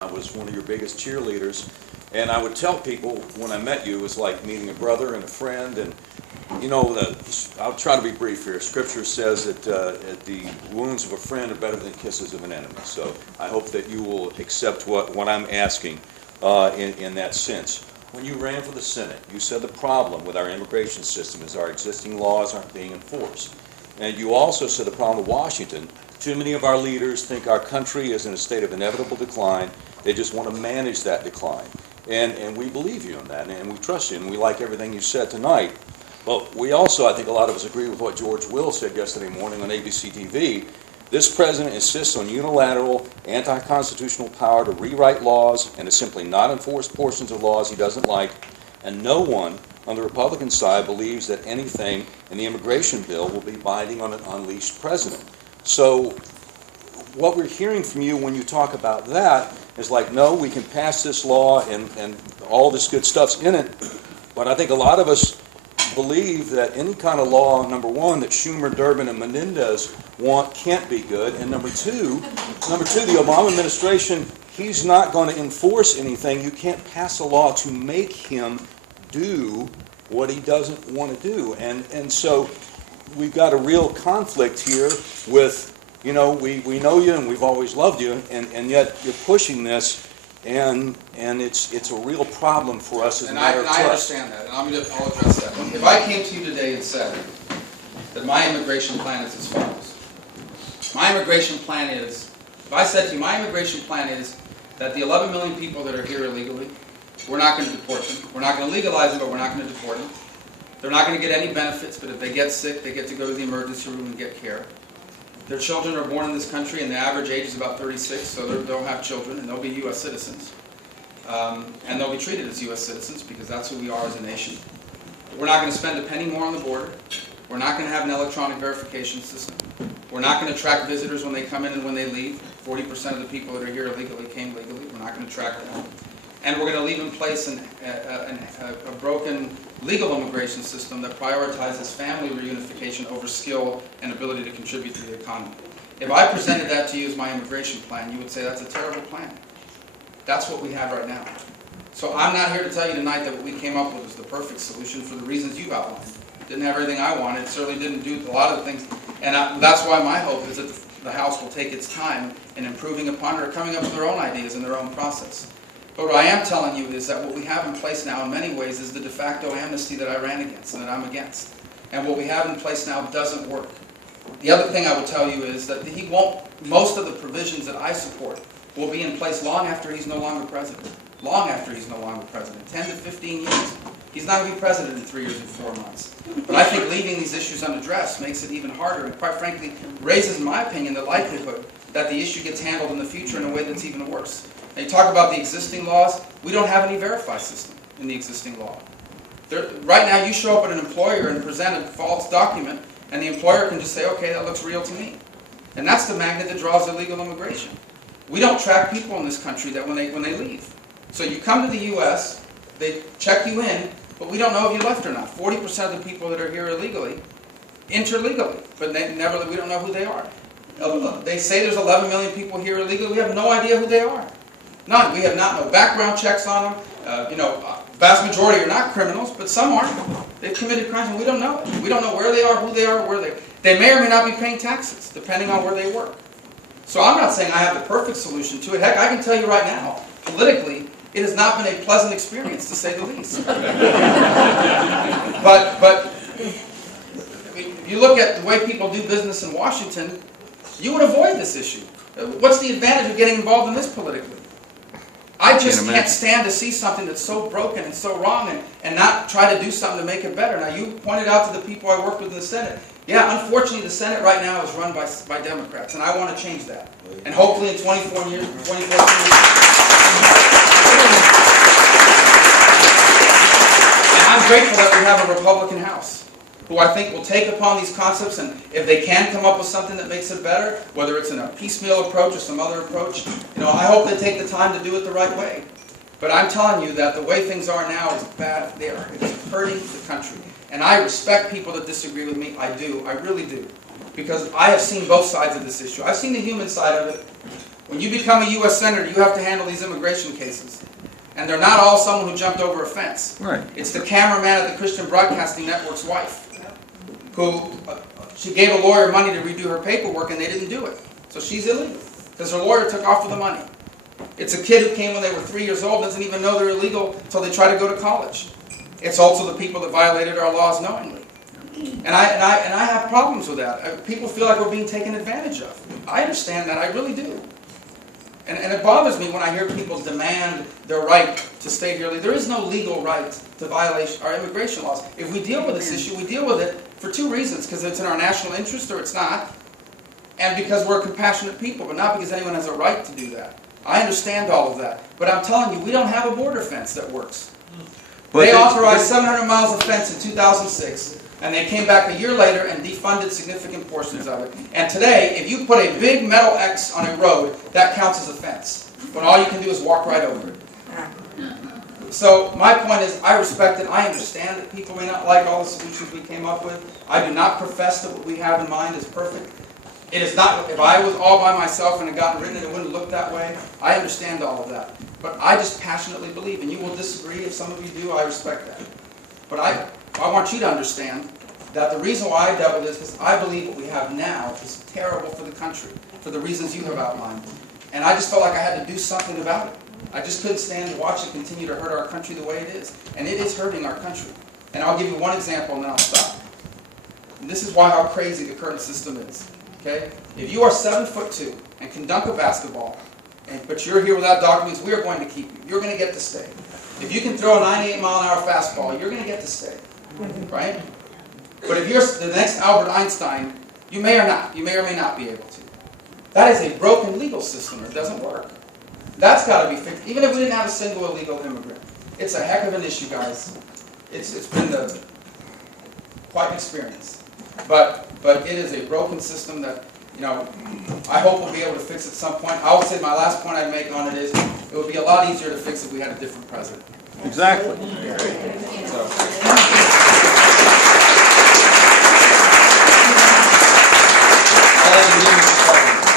I was one of your biggest cheerleaders, and I would tell people when I met you, it was like meeting a brother and a friend. And you know, I'll try to be brief here. Scripture says that the wounds of a friend are better than kisses of an enemy. So I hope that you will accept what I'm asking in that sense. When you ran for the Senate, you said the problem with our immigration system is our existing laws aren't being enforced. And you also said the problem with Washington, too many of our leaders think our country is in a state of inevitable decline. They just want to manage that decline. And we believe you in that, and we trust you, and we like everything you said tonight. But we also, I think a lot of us agree with what George Will said yesterday morning on ABC TV. This president insists on unilateral, anti-constitutional power to rewrite laws and to simply not enforce portions of laws he doesn't like. And no one on the Republican side believes that anything in the immigration bill will be binding on an unleashed president. So what we're hearing from you when you talk about that is like, no, we can pass this law and all this good stuff's in it. But I think a lot of us believe that any kind of law, number one, that Schumer, Durbin, and Menendez want can't be good. And number two, the Obama administration, he's not going to enforce anything. You can't pass a law to make him do what he doesn't want to do. And so we've got a real conflict here with, you know, we know you and we've always loved you, and yet you're pushing this, and it's a real problem for us as a matter of trust. I understand that, and I'll address that. If I came to you today and said that my immigration plan is as follows. My immigration plan is, if I said to you, my immigration plan is that the 11 million people that are here illegally, we're not going to deport them. We're not going to legalize them, but we're not going to deport them. They're not going to get any benefits, but if they get sick, they get to go to the emergency room and get care. Their children are born in this country, and the average age is about 36, so they'll have children, and they'll be U.S. citizens. And they'll be treated as U.S. citizens, because that's who we are as a nation. We're not going to spend a penny more on the border. We're not going to have an electronic verification system. We're not going to track visitors when they come in and when they leave. 40% of the people that are here illegally came legally. We're not going to track them. And we're going to leave in place a broken legal immigration system that prioritizes family reunification over skill and ability to contribute to the economy. If I presented that to you as my immigration plan, you would say that's a terrible plan. That's what we have right now. So I'm not here to tell you tonight that what we came up with is the perfect solution for the reasons you've outlined. Didn't have everything I wanted, certainly didn't do a lot of the things, and that's why my hope is that the House will take its time in improving upon or coming up with their own ideas and their own process. But what I am telling you is that what we have in place now in many ways is the de facto amnesty that I ran against and that I'm against. And what we have in place now doesn't work. The other thing I will tell you is that most of the provisions that I support will be in place long after he's no longer president. Long after he's no longer president. 10 to 15 years. He's not going to be president in 3 years and 4 months. But I think leaving these issues unaddressed makes it even harder and, quite frankly, raises, in my opinion, the likelihood that the issue gets handled in the future in a way that's even worse. Now, you talk about the existing laws. We don't have any verify system in the existing law. Right now, you show up at an employer and present a false document, and the employer can just say, okay, that looks real to me. And that's the magnet that draws illegal immigration. We don't track people in this country that when they leave. So you come to the U.S., they check you in, but we don't know if you left or not. 40% of the people that are here illegally enter legally, but we don't know who they are. They say there's 11 million people here illegally. We have no idea who they are. None. We have no background checks on them. Vast majority are not criminals, but some aren't. They've committed crimes, and we don't know it. We don't know where they are, who they are, where they may or may not be paying taxes, depending on where they work. So I'm not saying I have the perfect solution to it. Heck, I can tell you right now, politically, it has not been a pleasant experience, to say the least. But if you look at the way people do business in Washington, you would avoid this issue. What's the advantage of getting involved in this politically? I just can't stand to see something that's so broken and so wrong and not try to do something to make it better. Now, you pointed out to the people I worked with in the Senate. Yeah, unfortunately, the Senate right now is run by Democrats, and I want to change that. And hopefully in 24 years, and I'm grateful that we have a Republican House who I think will take upon these concepts, and if they can come up with something that makes it better, whether it's in a piecemeal approach or some other approach, I hope they take the time to do it the right way. But I'm telling you that the way things are now is bad. It's hurting the country. And I respect people that disagree with me. I do. I really do. Because I have seen both sides of this issue. I've seen the human side of it. When you become a U.S. Senator, you have to handle these immigration cases. And they're not all someone who jumped over a fence. Right. It's the cameraman at the Christian Broadcasting Network's wife, who she gave a lawyer money to redo her paperwork and they didn't do it. So she's illegal, because her lawyer took off with the money. It's a kid who came when they were 3 years old, doesn't even know they're illegal until they try to go to college. It's also the people that violated our laws knowingly. And I have problems with that. People feel like we're being taken advantage of. I understand that, I really do. And it bothers me when I hear people demand their right to stay here. There is no legal right to violate our immigration laws. If we deal with this issue, we deal with it for two reasons. Because it's in our national interest or it's not. And because we're compassionate people, but not because anyone has a right to do that. I understand all of that. But I'm telling you, we don't have a border fence that works. They authorized 700 miles of fence in 2006. And they came back a year later and defunded significant portions of it. And today, if you put a big metal X on a road, that counts as a fence. But all you can do is walk right over it. So my point is, I respect it. I understand that people may not like all the solutions we came up with. I do not profess that what we have in mind is perfect. It is not. If I was all by myself and had gotten written, it wouldn't look that way. I understand all of that. But I just passionately believe, and you will disagree if some of you do, I respect that. But I want you to understand that the reason why I dealt with this is because I believe what we have now is terrible for the country, for the reasons you have outlined. And I just felt like I had to do something about it. I just couldn't stand to watch it continue to hurt our country the way it is. And it is hurting our country. And I'll give you one example and then I'll stop. And this is how crazy the current system is. Okay? If you are 7'2" and can dunk a basketball, but you're here without documents, we are going to keep you. You're going to get to stay. If you can throw a 98-mile-an-hour fastball, you're going to get to stay, right? But if you're the next Albert Einstein, you may or may not be able to. That is a broken legal system. It doesn't work. That's got to be fixed. Even if we didn't have a single illegal immigrant, it's a heck of an issue, guys. It's been quite an experience. But it is a broken system that, I hope we'll be able to fix at some point. I would say my last point I'd make on it is it would be a lot easier to fix if we had a different president. Exactly. So.